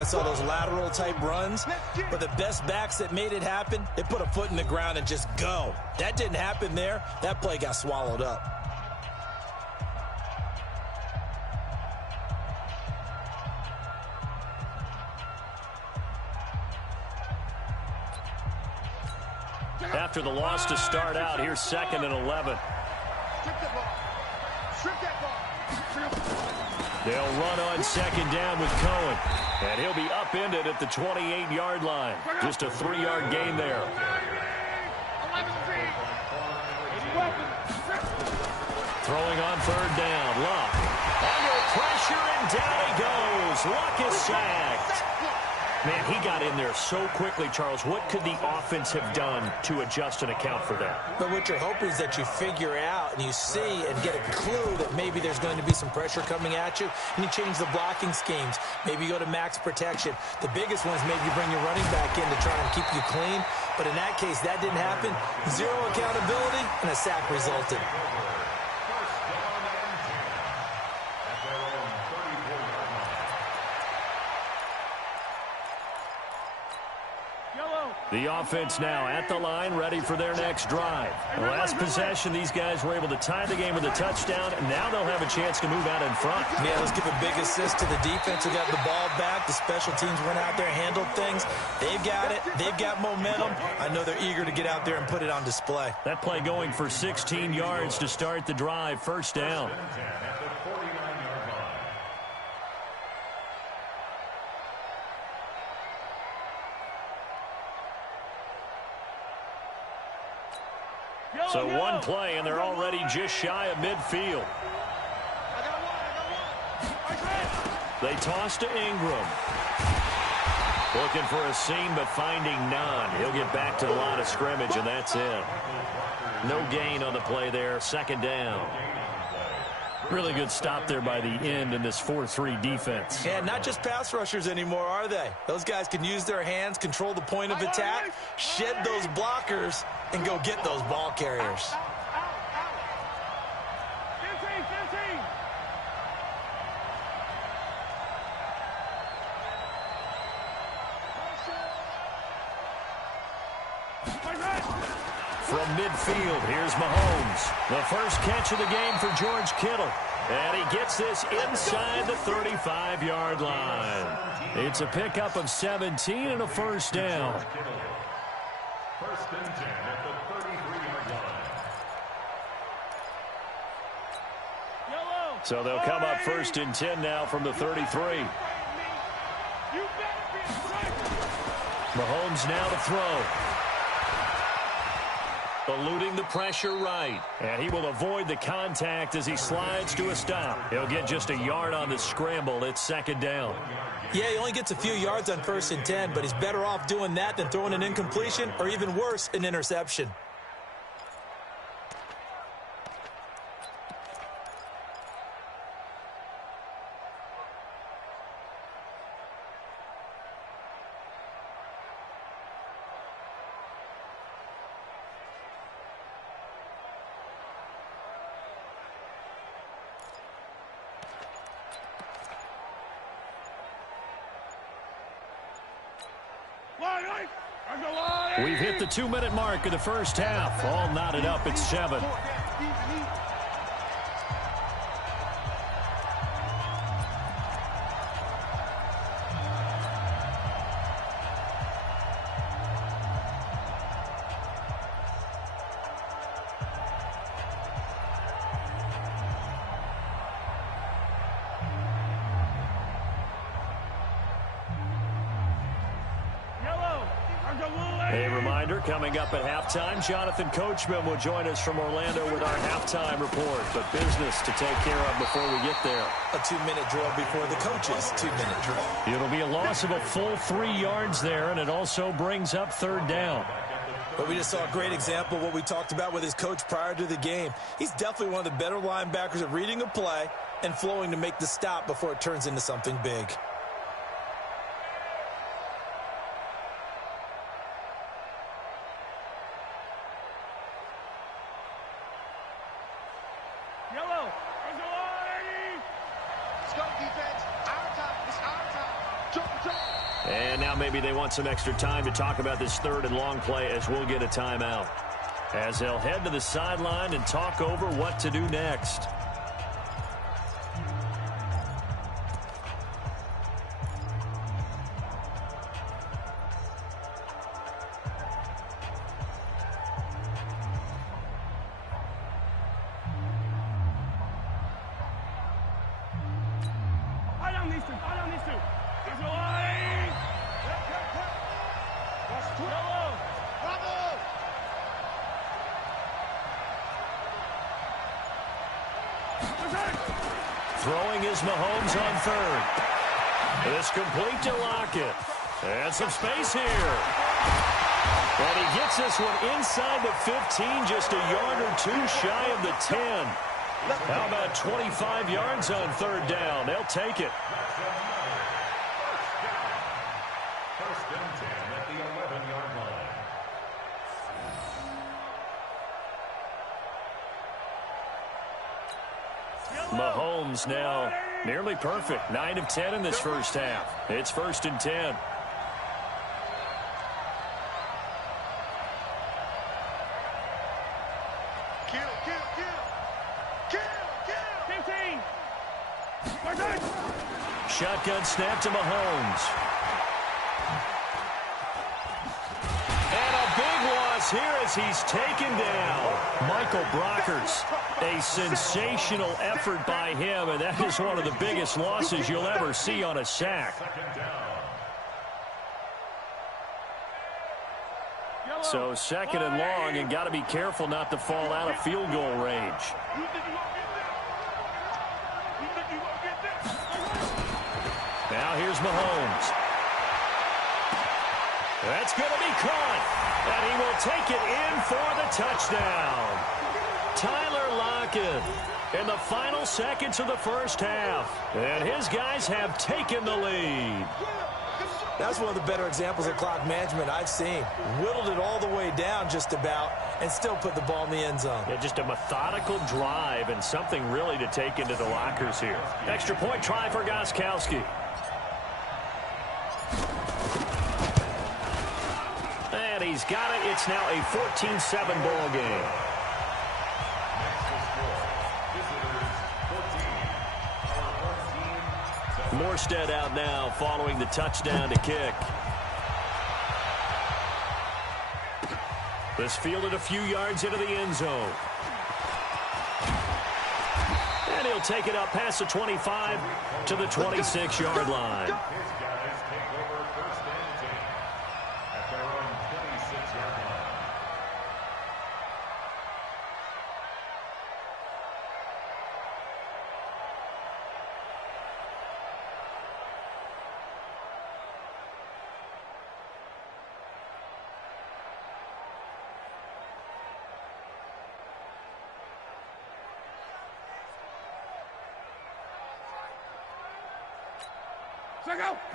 I saw those lateral type runs, but the best backs that made it happen, they put a foot in the ground and just go. That didn't happen there. That play got swallowed up. After the loss to start out, here's 2nd and 11. They'll run on 2nd down with Cohen. And he'll be upended at the 28-yard line. Just a 3-yard gain there. Throwing on 3rd down. Luck. Under pressure, and down he goes. Luck is sacked. Man, he got in there so quickly, Charles. What could the offense have done to adjust and account for that? But what you're hoping is that you figure out and you see and get a clue that maybe there's going to be some pressure coming at you, and you change the blocking schemes. Maybe you go to max protection. The biggest one is maybe you bring your running back in to try and keep you clean. But in that case, that didn't happen. 0 accountability, and a sack resulted. The offense now at the line, ready for their next drive. The last possession, these guys were able to tie the game with a touchdown, and now they'll have a chance to move out in front. Yeah, let's give a big assist to the defense who got the ball back. The special teams went out there, handled things. They've got it. They've got momentum. I know they're eager to get out there and put it on display. That play going for 16 yards to start the drive. 1st down. So one play, and they're already just shy of midfield. They toss to Ingram. Looking for a seam, but finding none. He'll get back to the line of scrimmage, and that's it. No gain on the play there. 2nd down. Really good stop there by the end in this 4-3 defense. Yeah, not just pass rushers anymore, are they? Those guys can use their hands, control the point of attack, shed those blockers, and go get those ball carriers. From midfield, here's Mahomes. The first catch of the game for George Kittle. And he gets this inside the 35-yard line. It's a pickup of 17 and a 1st down. 1st and 10 at the 33-yard line. So they'll come up 1st and 10 now from the 33. Mahomes now to throw. Eluding the pressure right. And he will avoid the contact as he slides to a stop. He'll get just a yard on the scramble. It's 2nd down. Yeah, he only gets a few yards on 1st and 10, but he's better off doing that than throwing an incompletion or even worse, an interception. We've hit the 2-minute mark of the first half. All knotted up at 7. A reminder, coming up at halftime, Jonathan Coachman will join us from Orlando with our halftime report. But business to take care of before we get there. A 2-minute drill before the coach's 2-minute drill. It'll be a loss of a full 3 yards there, and it also brings up 3rd down. But we just saw a great example of what we talked about with his coach prior to the game. He's definitely one of the better linebackers at reading a play and flowing to make the stop before it turns into something big. Let's go, defense. Our time. It's our time. Jump. And now maybe they want some extra time to talk about this third and long play as we'll get a timeout. As they'll head to the sideline and talk over what to do next. Throwing is Mahomes on third. It's complete to Lockett. And some space here. And he gets this one inside the 15, just a yard or two shy of the 10. How about 25 yards on third down? They'll take it. First and 10 at the 11-yard line. Mahomes now nearly perfect. 9 of 10 in this first half. It's first and 10. Shotgun snap to Mahomes. And a big loss here as he's taken down. Michael Brockers. A sensational effort by him, and that is one of the biggest losses you'll ever see on a sack. So second and long, and got to be careful not to fall out of field goal range. Now here's Mahomes. That's going to be caught, and he will take it in for the touchdown. Tyler Lockett in the final seconds of the first half, and his guys have taken the lead. That's one of the better examples of clock management I've seen. Whittled it all the way down just about and still put the ball in the end zone. Yeah, just a methodical drive and something really to take into the lockers here. Extra point try for Gostkowski. And he's got it. It's now a 14-7 ball game. Morstead out now following the touchdown to kick. This fielded a few yards into the end zone. And he'll take it up past the 25 to the 26-yard line.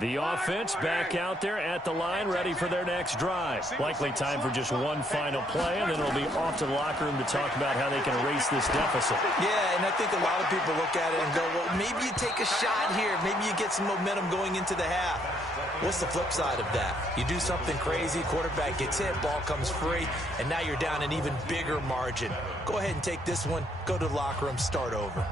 The offense back out there at the line, ready for their next drive. Likely time for just one final play, and then it'll be off to the locker room to talk about how they can erase this deficit. Yeah, and I think a lot of people look at it and go, well, maybe you take a shot here. Maybe you get some momentum going into the half. What's the flip side of that? You do something crazy, quarterback gets hit, ball comes free, and now you're down an even bigger margin. Go ahead and take this one, go to the locker room, start over.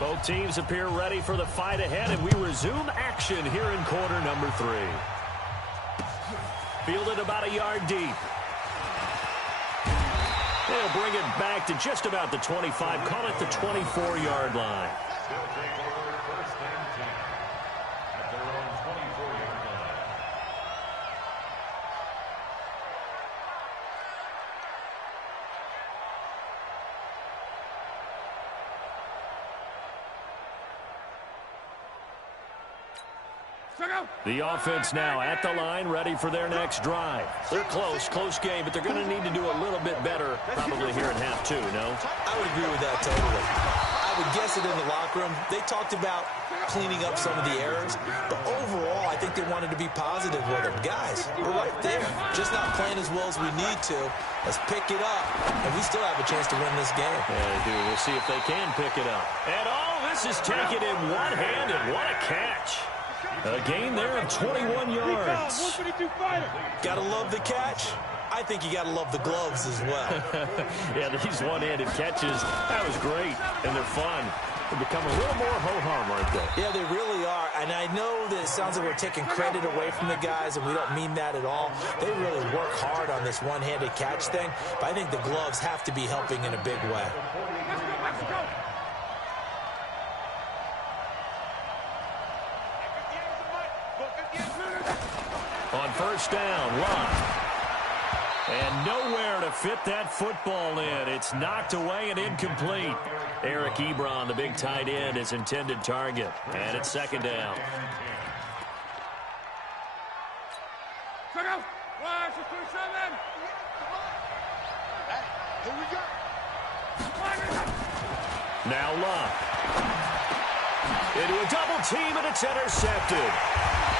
Both teams appear ready for the fight ahead, and we resume action here in quarter number 3. Fielded about a yard deep. They'll bring it back to just about the 25, call it the 24-yard line. The offense now at the line, ready for their next drive. They're close game, but they're going to need to do a little bit better probably here in half 2, no? I would agree with that totally. I would guess it in the locker room. They talked about cleaning up some of the errors, but overall, I think they wanted to be positive with them. Guys, we're right there. Just not playing as well as we need to. Let's pick it up, and we still have a chance to win this game. Yeah, they do. We'll see if they can pick it up. And all this is taken in one-handed. What a catch. A gain there of 21 yards. Gotta love the catch. I think you gotta love the gloves as well. Yeah, these one-handed catches, that was great, and they're fun. They become a little more ho-hum right there. Yeah, they really are. And I know that it sounds like we're taking credit away from the guys, and we don't mean that at all. They really work hard on this one-handed catch thing, but I think the gloves have to be helping in a big way. On first down, Love. And nowhere to fit that football in. It's knocked away and incomplete. Eric Ebron, the big tight end, his intended target. And it's second down. Now Love. Into a double team, and it's intercepted.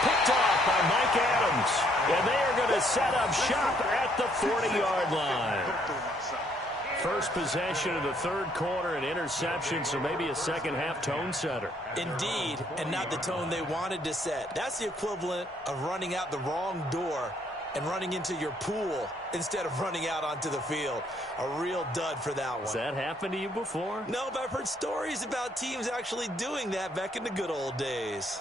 Picked off by Mike Adams. And they are going to set up shop at the 40-yard line. First possession of the third quarter, an interception, so maybe a second-half tone setter. Indeed, and not the tone they wanted to set. That's the equivalent of running out the wrong door and running into your pool instead of running out onto the field. A real dud for that one. Has that happened to you before? No, but I've heard stories about teams actually doing that back in the good old days.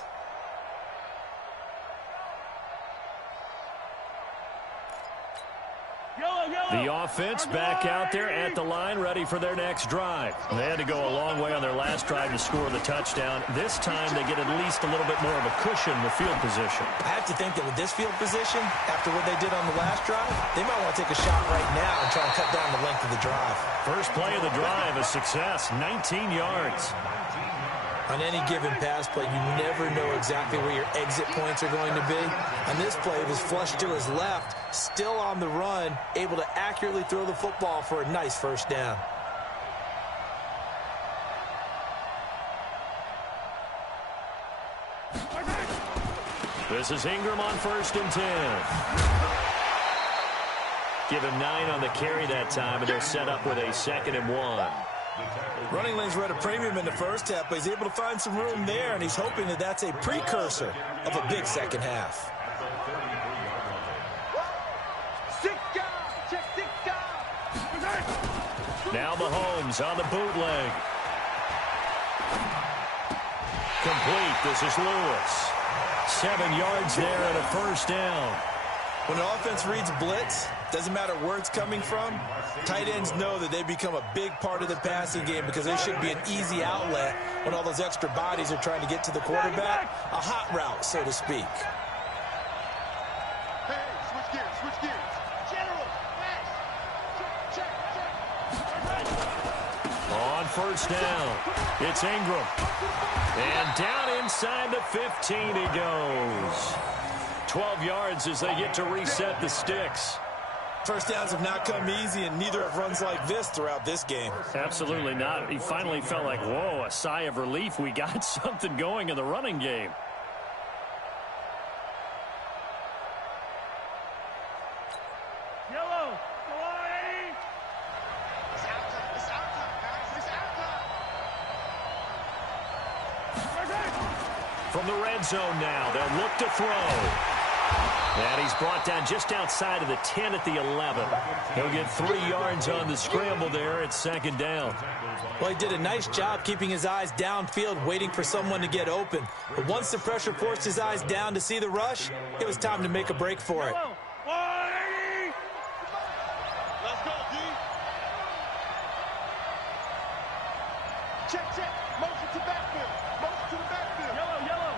The offense back out there at the line, ready for their next drive. They had to go a long way on their last drive to score the touchdown. This time they get at least a little bit more of a cushion with field position. I have to think that with this field position, after what they did on the last drive, they might want to take a shot right now and try and cut down the length of the drive. First play of the drive, a success, 19 yards. On any given pass play, you never know exactly where your exit points are going to be. On this play, it was flushed to his left, still on the run, able to accurately throw the football for a nice first down. This is Ingram on first and 10. Give him 9 on the carry that time, and they're set up with a 2nd and 1. Running lanes were at a premium in the first half, but he's able to find some room there, and he's hoping that that's a precursor of a big second half. Now Mahomes on the bootleg. Complete. This is Lewis. 7 yards there and a first down. When an offense reads blitz, doesn't matter where it's coming from, tight ends know that they become a big part of the passing game because they should be an easy outlet when all those extra bodies are trying to get to the quarterback. A hot route, so to speak. Hey, switch gears, switch gears. General, check. On first down, it's Ingram. And down inside the 15 he goes. 12 yards as they get to reset the sticks. First downs have not come easy, and neither have runs like this throughout this game. Absolutely not. He finally felt like, whoa, a sigh of relief. We got something going in the running game. Yellow, go on, Eddie. It's out time, guys. It's out time. From the red zone now, they'll look to throw. And he's brought down just outside of the 10 at the 11. He'll get 3 yards on the scramble there at second down. Well, he did a nice job keeping his eyes downfield, waiting for someone to get open. But once the pressure forced his eyes down to see the rush, it was time to make a break for it. Let's go, D. Check, check. Motion to backfield. Motion to the backfield. Yellow, yellow.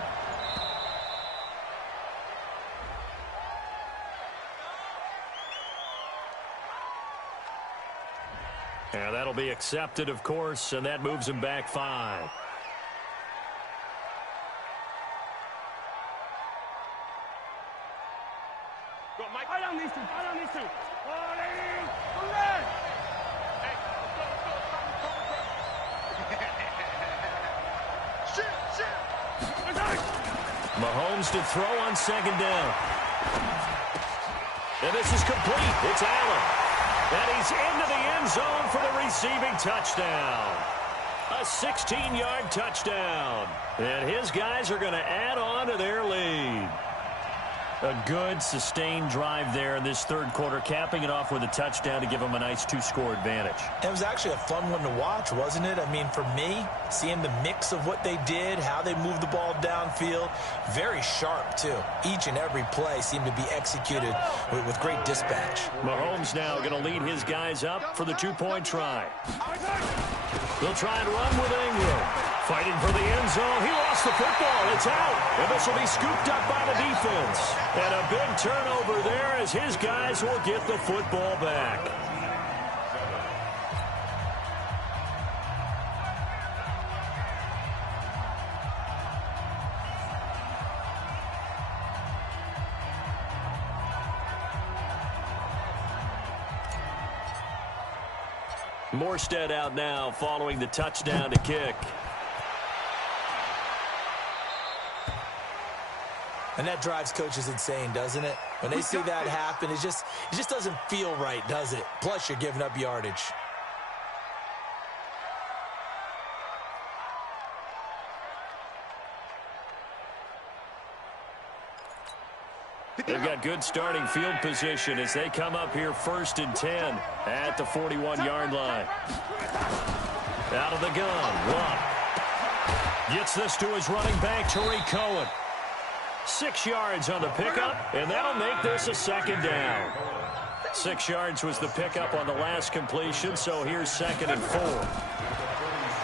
And that'll be accepted, of course, and that moves him back 5. Go, Mike. I don't need to. I don't need to. Hey, let's go, let's go. It's time to Mahomes to throw on second down. And this is complete. It's Allen. And he's into the end zone for the receiving touchdown. A 16-yard touchdown. And his guys are going to add on to their lead. A good, sustained drive there in this third quarter, capping it off with a touchdown to give them a nice two-score advantage. It was actually a fun one to watch, wasn't it? I mean, for me, seeing the mix of what they did, how they moved the ball downfield, very sharp, too. Each and every play seemed to be executed with great dispatch. Mahomes now going to lead his guys up for the two-point try. They'll try and run with Ingram. Fighting for the end zone. He lost the football. It's out. And this will be scooped up by the defense. And a big turnover there as his guys will get the football back. Morstead out now following the touchdown to kick. And that drives coaches insane, doesn't it? When they see that happen, it just doesn't feel right, does it? Plus, you're giving up yardage. They've got good starting field position as they come up here 1st and 10 at the 41-yard line. Out of the gun, Luck. Gets this to his running back, Tariq Cohen. 6 yards on the pickup, and that'll make this a second down. 6 yards was the pickup on the last completion, so here's 2nd and 4.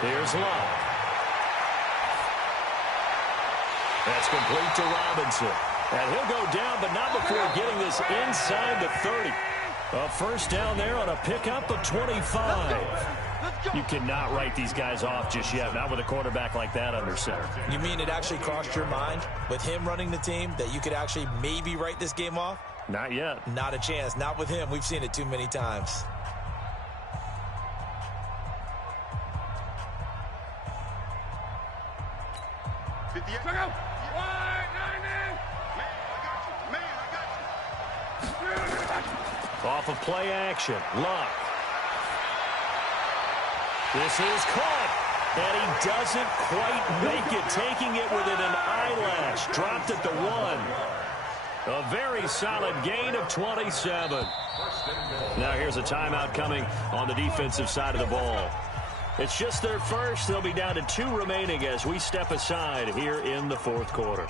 Here's Luck. That's complete to Robinson. And he'll go down, but not before getting this inside the 30. A first down there on a pickup of 25. You cannot write these guys off just yet, not with a quarterback like that under center. You mean it actually crossed your mind with him running the team that you could actually maybe write this game off? Not yet. Not a chance. Not with him. We've seen it too many times. Off of play action, Luck. This is caught, and he doesn't quite make it, taking it within an eyelash. Dropped at the 1. A very solid gain of 27. Now here's a timeout coming on the defensive side of the ball. It's just their first. They'll be down to 2 remaining as we step aside here in the fourth quarter.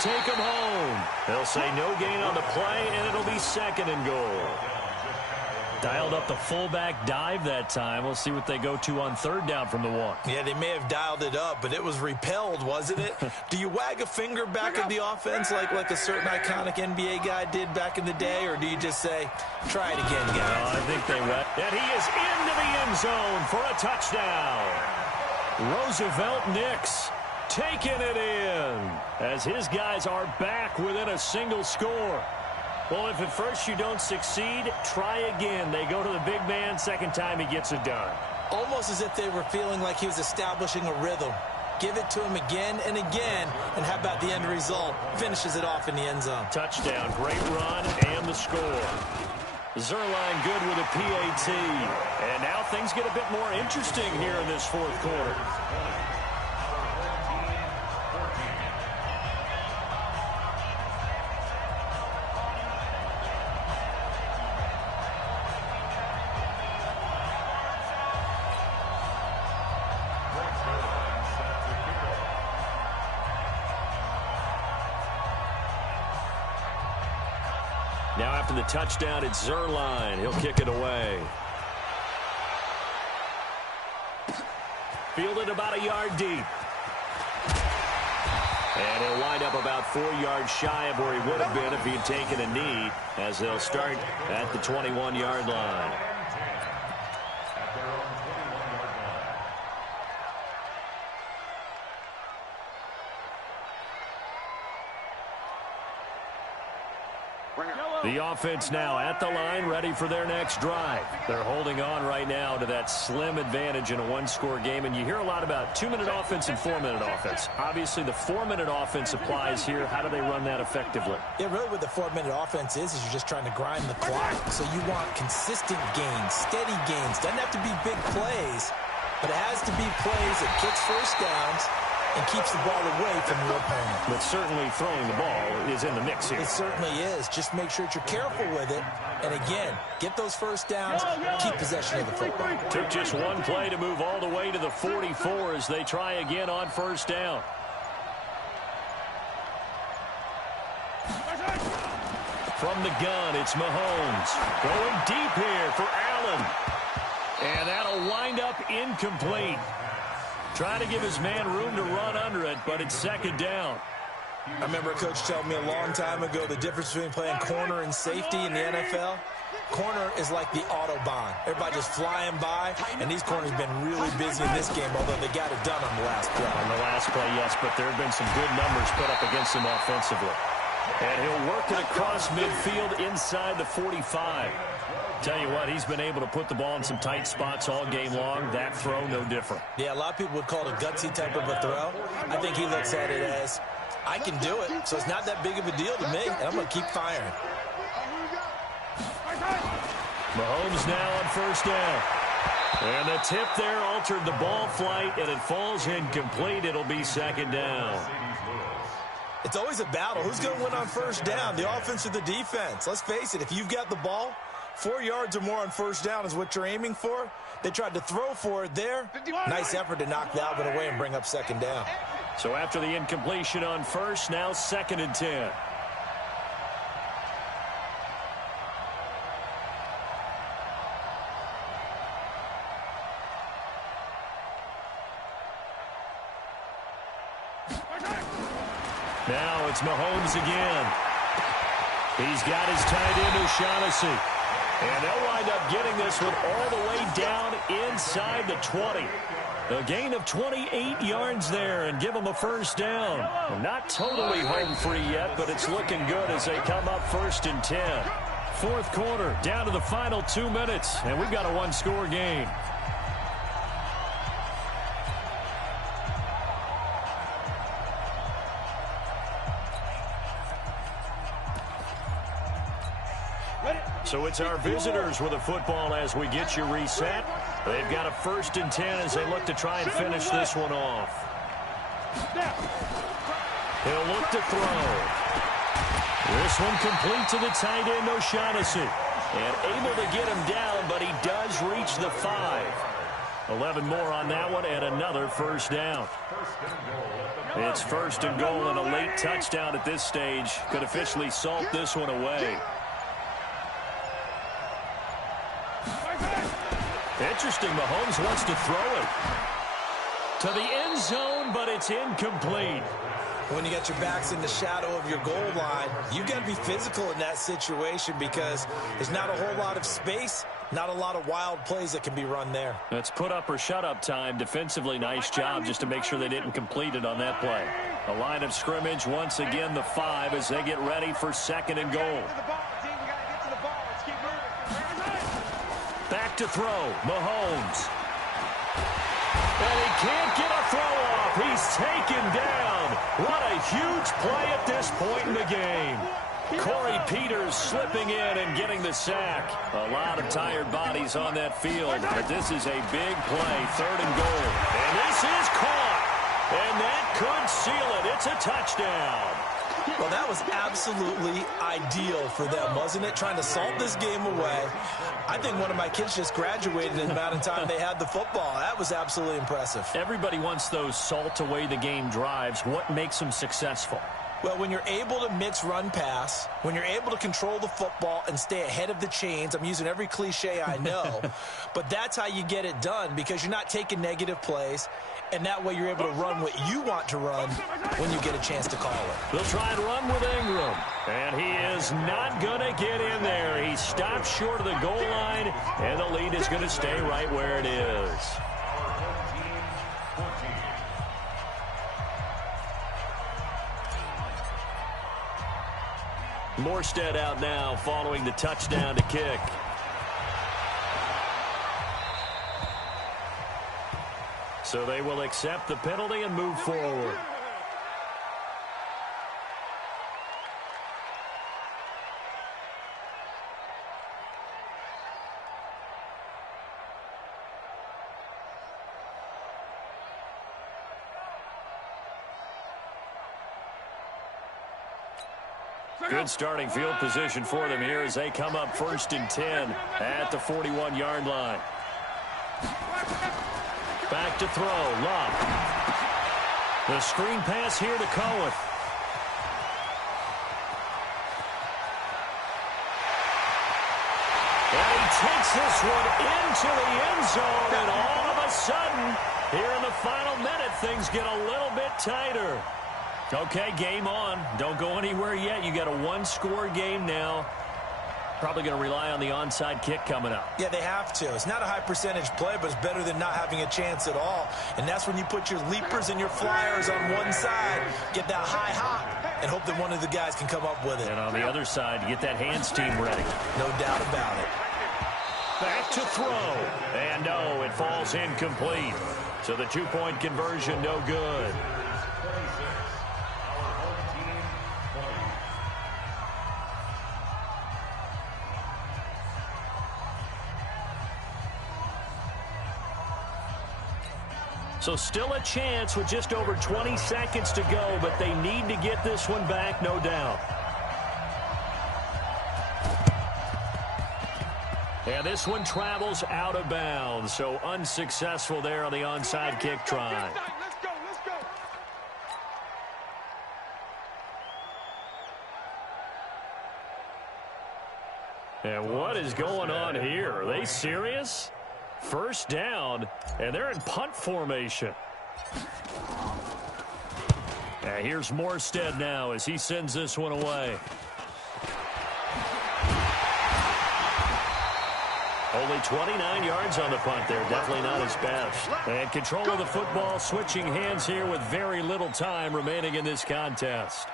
Take him home. They'll say no gain on the play, and it'll be 2nd and goal. Dialed up the fullback dive that time. We'll see what they go to on 3rd down from the 1. Yeah, they may have dialed it up, but it was repelled, wasn't it? Do you wag a finger back at the offense like a certain iconic NBA guy did back in the day, or do you just say, try it again, guys? I think they went. And he is into the end zone for a touchdown. Roosevelt Nix taking it in as his guys are back within a single score. Well, if at first you don't succeed, try again. They go to the big man. Second time he gets it done. Almost as if they were feeling like he was establishing a rhythm. Give it to him again and again, and how about the end result? Finishes it off in the end zone. Touchdown, great run, and the score. Zerline good with a PAT. And now things get a bit more interesting here in this fourth quarter. Now after the touchdown, it's Zerline. He'll kick it away. Fielded about a yard deep. And he'll wind up about 4 yards shy of where he would have been if he had taken a knee, as they'll start at the 21-yard line. The offense now at the line, ready for their next drive. They're holding on right now to that slim advantage in a one-score game, and you hear a lot about 2-minute offense and 4-minute offense. Obviously, the 4-minute offense applies here. How do they run that effectively? Yeah, really what the 4-minute offense is you're just trying to grind the clock. So you want consistent gains, steady gains. Doesn't have to be big plays, but it has to be plays that gets first downs and keeps the ball away from your opponent. But certainly throwing the ball is in the mix here. It certainly is. Just make sure that you're careful with it. And again, get those first downs, keep possession of the football. Took just one play to move all the way to the 44 as they try again on first down. From the gun, it's Mahomes. Going deep here for Allen. And that'll wind up incomplete. Trying to give his man room to run under it, but it's second down. I remember a coach telling me a long time ago the difference between playing corner and safety in the NFL. Corner is like the Autobahn. Everybody just flying by, and these corners have been really busy in this game, although they got it done on the last play. On the last play, yes, but there have been some good numbers put up against him offensively. And he'll work it across midfield inside the 45. Tell you what, he's been able to put the ball in some tight spots all game long. That throw, no different. Yeah, a lot of people would call it a gutsy type of a throw. I think he looks at it as, I can do it, so it's not that big of a deal to me, and I'm going to keep firing. Mahomes now on first down. And the tip there altered the ball flight, and it falls incomplete. It'll be second down. It's always a battle. Who's going to win on first down, the offense or the defense? Let's face it, if you've got the ball, 4 yards or more on first down is what you're aiming for. They tried to throw for it there. Nice effort to knock that one away and bring up second down. So after the incompletion on first, now 2nd and 10. Now it's Mahomes again. He's got his tight end, O'Shaughnessy. And they'll wind up getting this one all the way down inside the 20. A gain of 28 yards there and give them a first down. Not totally home free yet, but it's looking good as they come up 1st and 10. 4th quarter, down to the final 2 minutes, and we've got a one-score game. So it's our visitors with a football as we get you reset. They've got a 1st and 10 as they look to try and finish this one off. He'll look to throw. This one complete to the tight end, O'Shaughnessy. And able to get him down, but he does reach the 5. 11 more on that one and another first down. It's 1st and goal, and a late touchdown at this stage could officially salt this one away. Interesting, Mahomes wants to throw it to the end zone, but it's incomplete. When you got your backs in the shadow of your goal line, you've got to be physical in that situation because there's not a whole lot of space, not a lot of wild plays that can be run there. It's put up or shut up time. Defensively, nice job just to make sure they didn't complete it on that play. The line of scrimmage, once again, the 5 as they get ready for 2nd and goal. Back to throw, Mahomes. And he can't get a throw off. He's taken down. What a huge play at this point in the game. Corey Peters slipping in and getting the sack. A lot of tired bodies on that field, but this is a big play, 3rd and goal. And this is caught. And that could seal it. It's a touchdown. Well, that was absolutely ideal for them, wasn't it? Trying to salt this game away. I think one of my kids just graduated in the amount of time they had the football. That was absolutely impressive. Everybody wants those salt away the game drives. What makes them successful? Well, when you're able to mix run-pass, when you're able to control the football and stay ahead of the chains, I'm using every cliche I know, but that's how you get it done because you're not taking negative plays, and that way you're able to run what you want to run when you get a chance to call it. They'll try and run with Ingram, and he is not going to get in there. He stops short of the goal line, and the lead is going to stay right where it is. Morstead out now following the touchdown to kick. So they will accept the penalty and move forward. Good starting field position for them here as they come up 1st and 10 at the 41-yard line. Back to throw. Love. The screen pass here to Cohen. And he takes this one into the end zone, and all of a sudden, here in the final minute, things get a little bit tighter. Okay, game on. Don't go anywhere yet. You got a one-score game now. Probably going to rely on the onside kick coming up. Yeah, they have to. It's not a high-percentage play, but it's better than not having a chance at all. And that's when you put your leapers and your flyers on one side, get that high hop, and hope that one of the guys can come up with it. And on the other side, get that hands team ready. No doubt about it. Back to throw. And no, it falls incomplete. So the two-point conversion, no good. So still a chance with just over 20 seconds to go, but they need to get this one back, no doubt. And this one travels out of bounds, so unsuccessful there on the onside kick try. And what is going on here? Are they serious? First down, and they're in punt formation. And here's Morstead now as he sends this one away. Only 29 yards on the punt there. Definitely not his best. And control of the football, switching hands here with very little time remaining in this contest.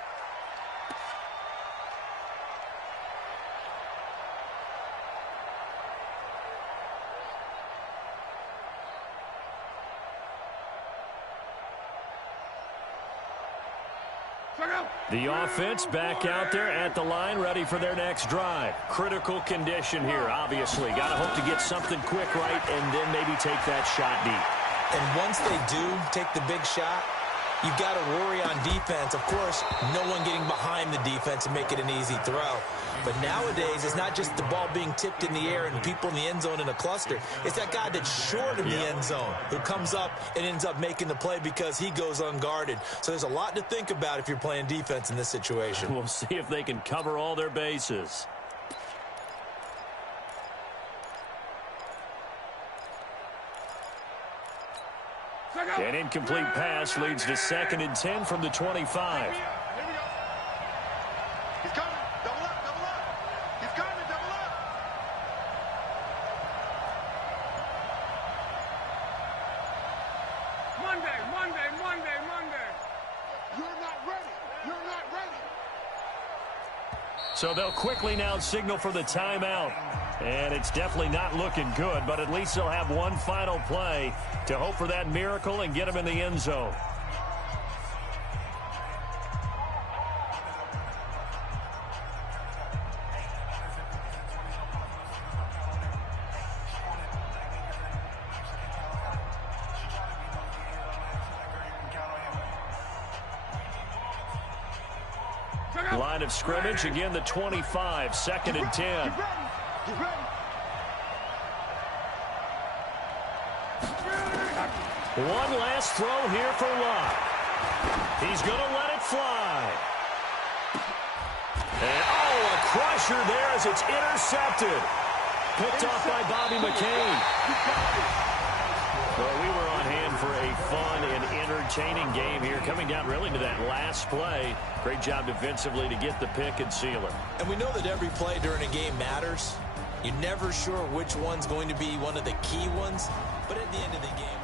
The offense back out there at the line, ready for their next drive. Critical condition here, obviously. Got to hope to get something quick right and then maybe take that shot deep. And once they do take the big shot, you've got to worry on defense. Of course, no one getting behind the defense and make it an easy throw. But nowadays, it's not just the ball being tipped in the air and people in the end zone in a cluster. It's that guy that's short of the end zone who comes up and ends up making the play because he goes unguarded. So there's a lot to think about if you're playing defense in this situation. We'll see if they can cover all their bases. An incomplete pass leads to 2nd and 10 from the 25. He's coming. Double up, double up. He's coming, double up. Monday. You're not ready. You're not ready. So they'll quickly now signal for the timeout. And it's definitely not looking good, but at least they'll have one final play to hope for that miracle and get them in the end zone. Line of scrimmage, again the 25, 2nd and 10. One last throw here for Love. He's going to let it fly. pressure there as it's intercepted. Picked off by Bobby McCain. Well, we were on hand for a fun and entertaining game here, coming down really to that last play. Great job defensively to get the pick and seal it. And we know that every play during a game matters. You're never sure which one's going to be one of the key ones, but at the end of the game,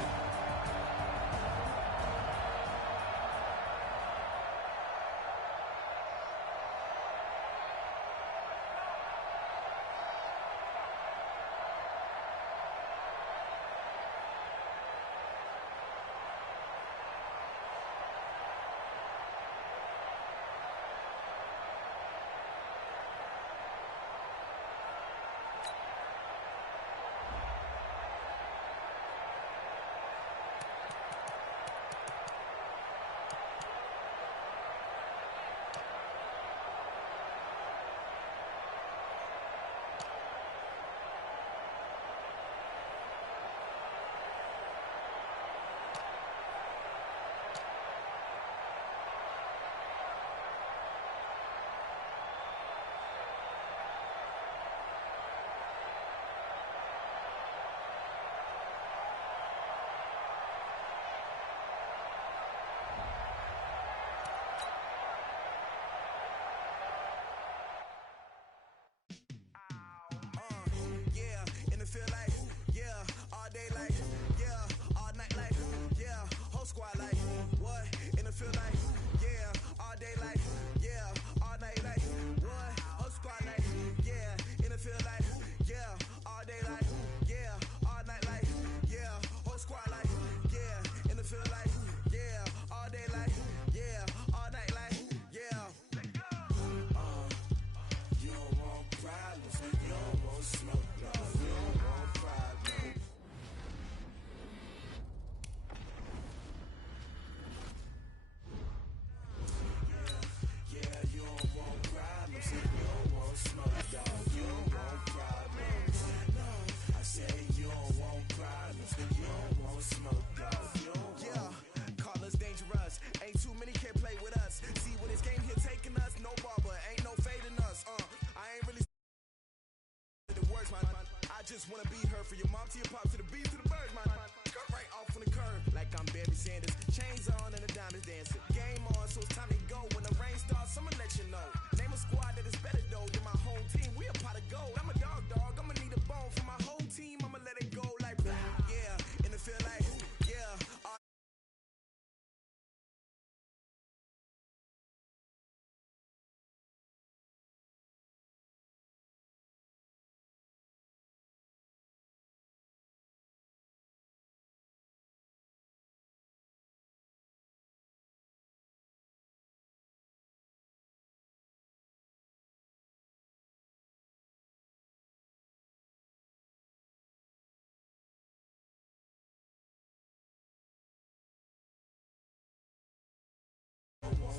just wanna be her for your mom to your pop to the beat to the birds, man. Cut right off on the curb like I'm Barry Sanders. Chains on and the diamonds dancing. Game on, so it's time to go. When the rain starts, I'ma let you know. Name a squad that is better though than my home team. We a pot of gold. I'm a dog. I'ma need a bone for my whole team. I'ma let it go like yeah, and it feel like yeah.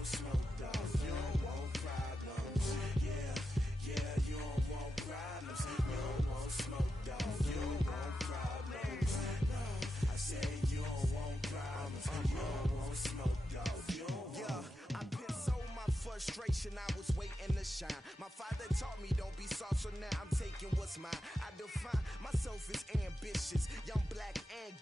Smoke dog, you don't want problems. Yeah, you don't want problems. You don't want smoke dog, you don't want problems. No, I said you don't want problems. You don't want smoke dog, you don't want. Yeah, I been so my frustration, I was waiting to shine. My father taught me don't be soft, so now I'm taking what's mine. I define myself as ambitious, young, black, and